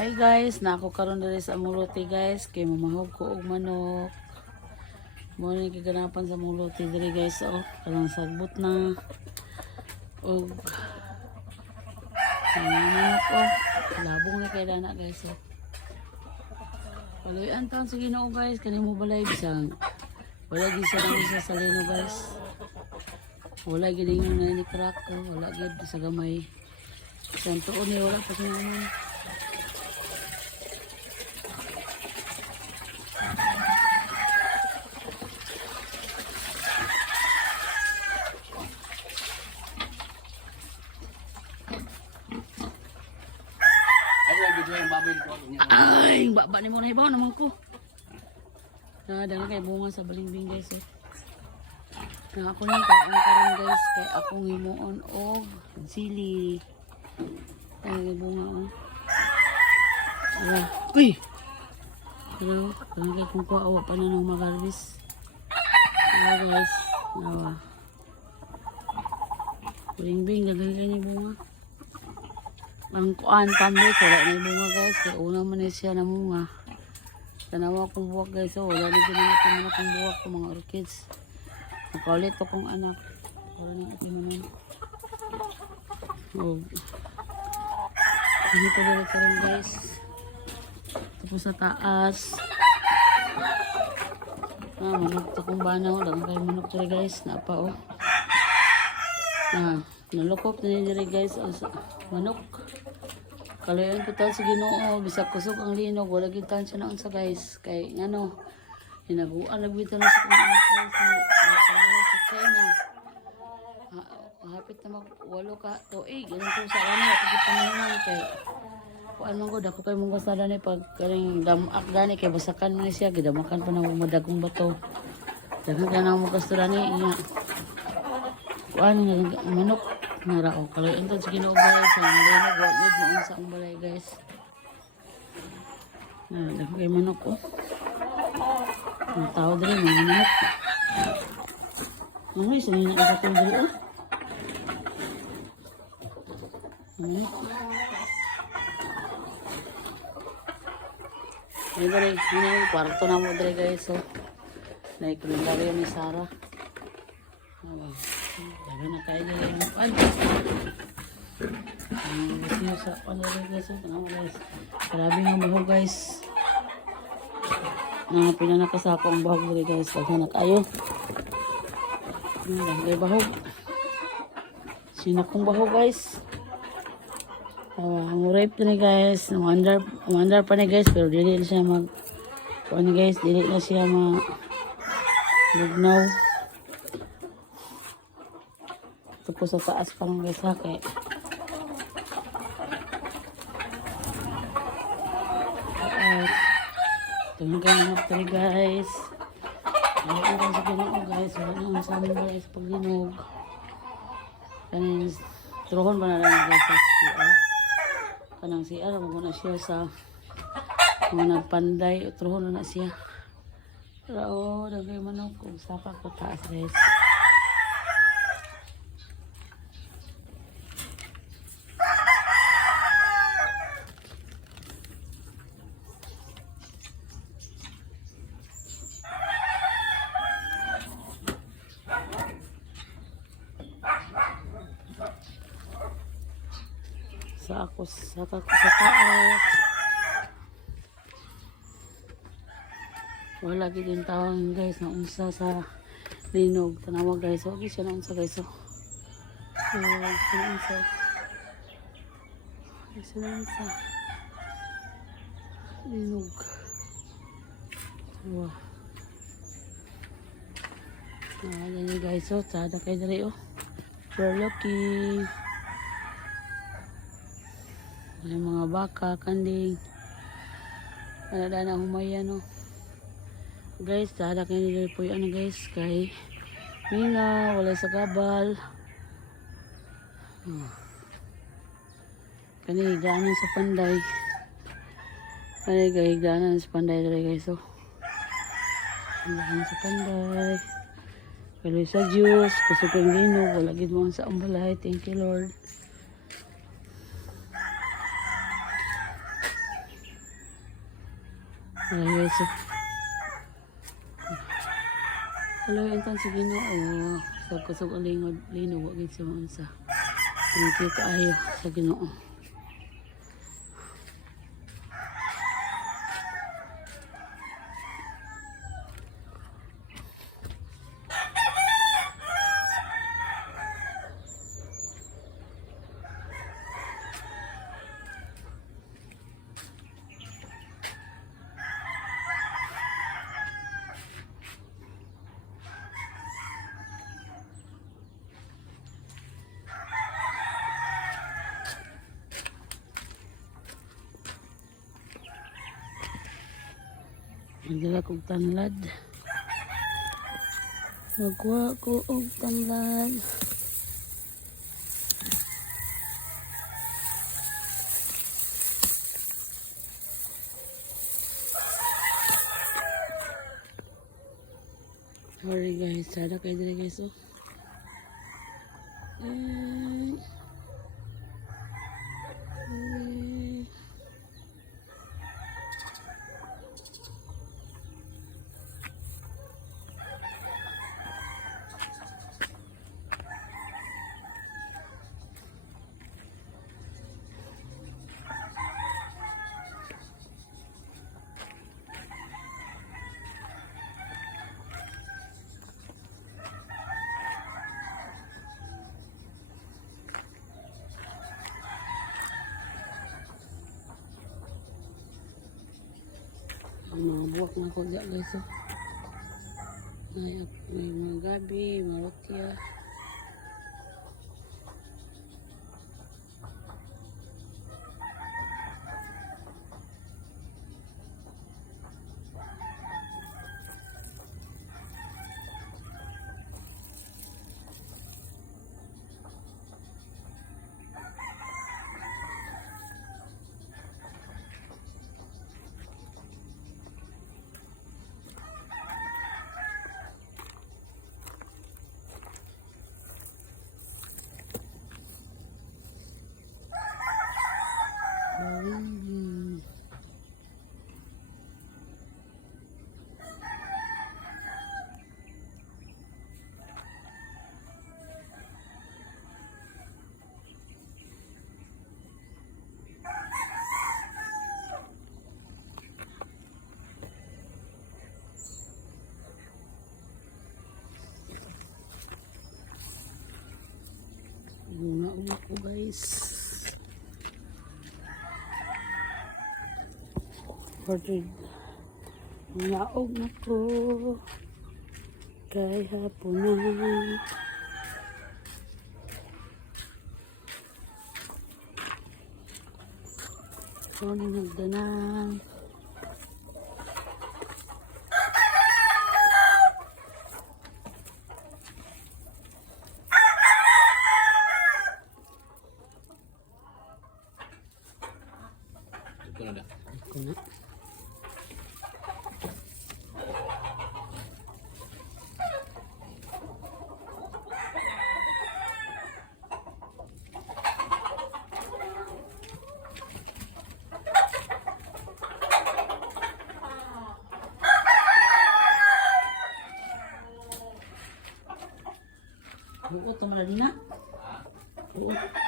Hi guys, na ako karon diri sa Muluti guys, kay mamahog ko og manok. Mo ni kaganapan sa Muluti diri guys, oh, kanang sagbot na og manok oh. Labong na kay dana guys, oh. Paloy-an taon sa Ginoo guys, kani mo balay bisang wala gid sa nang isa sa lino guys. Wala gid yung ni crack, oh. Wala gid sa gamay. Santo ni wala pa sa naman. Ay, baba ni mo na ibaw naman ko. Dala kay bunga sa balimbing guys eh. Na ako nang kaon karon guys kay akong himuon og sili. Ay bunga oh. Uy. Pero kay kung ko awa pa na nang mag-harvest. Guys. Awa. Balimbing daghan kay ni bunga. Ang kuan tambay wala na yung bunga guys, kaya una man siya na bunga. Tanawa kong buwak guys, so wala na ginagawa man akong buwak ko mga orchids. Nakaulit pa kong anak. Wala na akong naman. Oh. Dito dito ka rin guys. Tapos sa taas. Manok to kong banaw. Lang kayo manok to guys. Napa oh. Nalukop na nyo guys. Manok. Kalayan po tayo sa Ginoo, bisag kusog ang linog, wala gid tansya na unsa guys. Kay ano, hinaguan nagbita na sa sa China. Hapit na mag-walo ka tuig, ganun ko sa ano, pagit pa naman kay kuan man gud ako kay mong basada ni pag kaning damak gani kay basakan man siya, gidamakan pa na madagong bato. Daghan ka na mo kastura ni iya. Kuan manok narao kalayan to sa Ginoo guys, ang linog wa gid mo unsa ang balay guys. Daghan kay manok ko. Ang tao diri mga manok. Ano isa ni sa tong diri oh. Ini dari ini kwarto na mo diri guys so. Naik kalendaryo ni Sarah. Dagan na kayo diri ang pan. Ang sa pan guys so guys. Grabe nga mahog guys. Pinanakasako ang bahog diri guys. Dagan na kayo. Dagay bahog. Sinakong bahog guys. Ang rape na guys, umandar pa na guys, pero dili na siya ano guys, dili na siya magnaw. Ito po sa taas pa lang guys ha, kaya ito yung ganap tayo guys. Ayaw ko sa Ginoo guys, wala nang sama guys pag linog. Kanin, truhon ba na lang guys sa CR. Kanang CR, mag na siya sa mga nagpanday, truhon na siya. Pero dagay manok kung sapa ko taas guys. Sa taas. Wala gid yung tawang guys na unsa sa linog. Tanawa guys, wag siya na unsa guys. Wala siya na unsa. Wala siya na unsa. Linog. Wow. Yan guys, so tada kayo dali oh. We're lucky. May mga baka, kanding. Wala na humaya no. Guys, tada kayo nila po yung guys. Kay Mina, wala sa gabal. Kani higdanan sa panday. Kani higdanan sa panday dali guys. So, higdanan sa panday. Kaloy sa juice, kusog ang linog, wala gid mo sa ambalay. Thank you Lord. Ay guys, so. Hello, ito si Ginoo. Sa kusog ang lingod, wag sa mga sa. Thank you kaayo sa Ginoo. Magdala kong tanlad. Magkuha ko og tanlad. Sorry guys, sada kayo dili guys oh. Mga buwak na ko dyan guys oh. May mga gabi, marokya. Nauna ko guys. Ordered. Naog na ko. Kay hapunan. So, nagdanang. Ito na. Buot ang lagi na. Buot.